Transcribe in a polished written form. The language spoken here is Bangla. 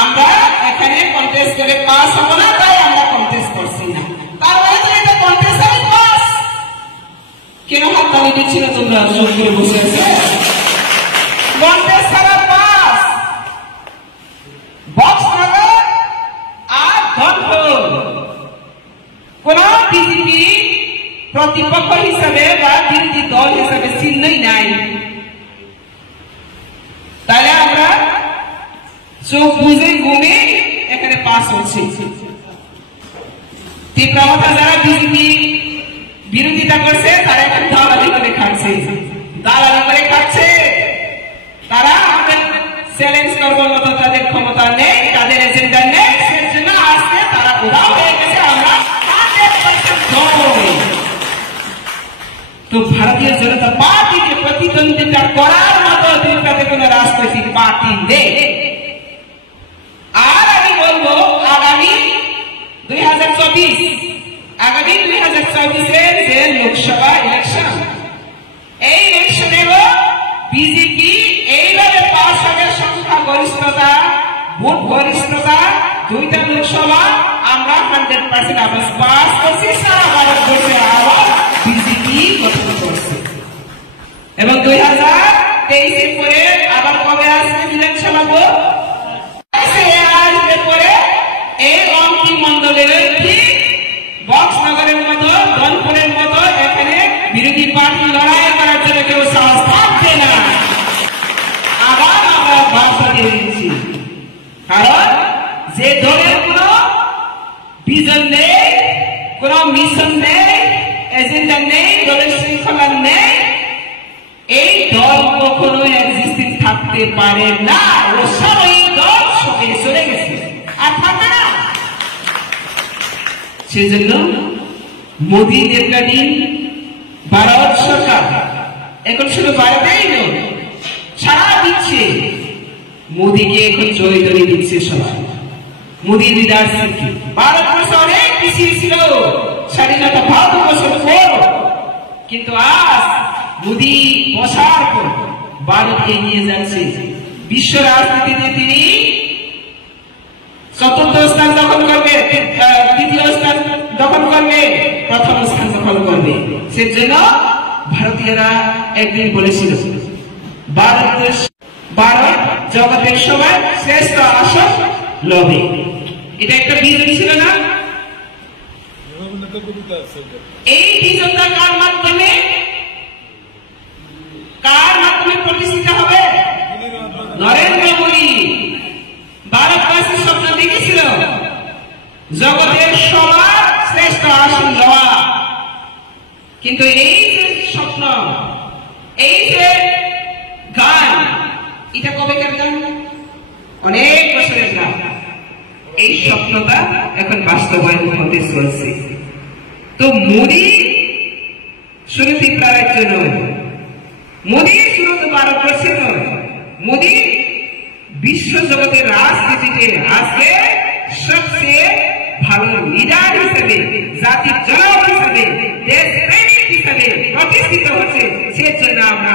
আমরা এখানে কন্টেস্ট করে পাস হবো না, তাই আমরা কন্টেস্ট করছি না। তার মানে তো এটা কন্টেস্ট আমি পাস। কেন হাততালি দিচ্ছিল তোমরা? জোর করে বসে আছে। কন্টেস্ট ছাড়া পাস। বক্সনগর আর ধনপুর কোন বিজেপি প্রতিপক্ষ হিসাবে বা বিরোধী দল হিসাবে চিহ্নই নাই। তাহলে আমরা চোখ বুঝে ঘুমে এখানে পাস হচ্ছে। তীব্রতা যারা বিজেপি বিরোধিতা করছে তারা এখন দালালি করে খাচ্ছে, দালালি করে খাচ্ছে। তারা আমাদের চ্যালেঞ্জ করবার মতো তাদের ক্ষমতা নেই, তাদের এজেন্ডা নেই। সেজন্য আজকে তারা উদাও হয়ে গেছে। আমরা তো ভারতীয় জনতা পার্টিকে প্রতিদ্বন্দ্বিতা করার মতো তাদের কোন রাজনৈতিক পার্টি নেই। আর আমি বলবো আগামী 2024 যে লোকসভা ইলেকশন, এই ইলেকশনেও বিজেপি এইভাবে পাস হবে। সংখ্যা গরিষ্ঠতা, ভোট গরিষ্ঠতা, দুইটা লোকসভা আমরা 100% আবার পাস করছি। সারা ভারতবর্ষে আবার বিজেপি গঠন করছে। এবং 2023 পরে আবার কবে আসবে বিধানসভা ভোট? আসবে পরে এই অন্তিম মন্ডলের ঠিক বক্সনগরের মতো, ধনপুরের মতো এখানে বিরোধী পার্টি লড়াই করার জন্য কেউ সাহস থাকবে না। আবার আমরা বার্তা দিয়ে দিচ্ছি, কারণ যে দলের কোন ভিজন নেই, কোন মিশন নেই, এজেন্ডা নেই, দলের শৃঙ্খলা নেই, এই দল কখনো এক্সিস্টিং থাকতে পারে না। ও সবাই দল সবে চলে গেছে, আর থাকবে না। সেজন্য মোদী নেতৃত্বাধীন ভারত সরকার এখন শুধু ভারতেই নয়, সারা দিচ্ছে মোদীকে এখন জয়ধ্বনি দিচ্ছে সবাই। মোদীর লিডারশিপ ভারতবর্ষ অনেক পিছিয়ে ছিল স্বাধীনতা ভারতবর্ষের পর, কিন্তু আজ মোদী বসার পর ভারতকে এগিয়ে যাচ্ছে। বিশ্ব রাজনীতিতে তিনি চতুর্থ স্থান দখল করবে, দ্বিতীয় স্থান দখল করবে, প্রথম স্থান দখল করবে। সেজন্য ভারতীয়রা একদিন বলেছিল ভারত জগতের সবাই শ্রেষ্ঠ আসন লবে। এটা একটা বিজয় ছিল না? এই বিজয়টা কার মাধ্যমে প্রতিষ্ঠিত হবে? নরেন্দ্র মোদী। ভারতবাসীর স্বপ্ন দেখেছিল জগতের সবার শ্রেষ্ঠ আসন লওয়া, কিন্তু এই যে স্বপ্ন, এই যে গান, এটা কবেকার গান? অনেক বছরের গান। এই স্বপ্নটা এখন বাস্তবায়ন হতে চলছে। তো মোদী শুধু ত্রিপুরা রাজ্য নয়, মোদী শুধু ভারতবর্ষে নয়, মোদী বিশ্ব জগতের রাজনীতিতে আজকে সবচেয়ে ভালো লিডার হিসেবে, জাতির জনক হিসেবে, দেশ প্রেমিক হিসেবে প্রতিষ্ঠিত হচ্ছে। সেজন্য আমরা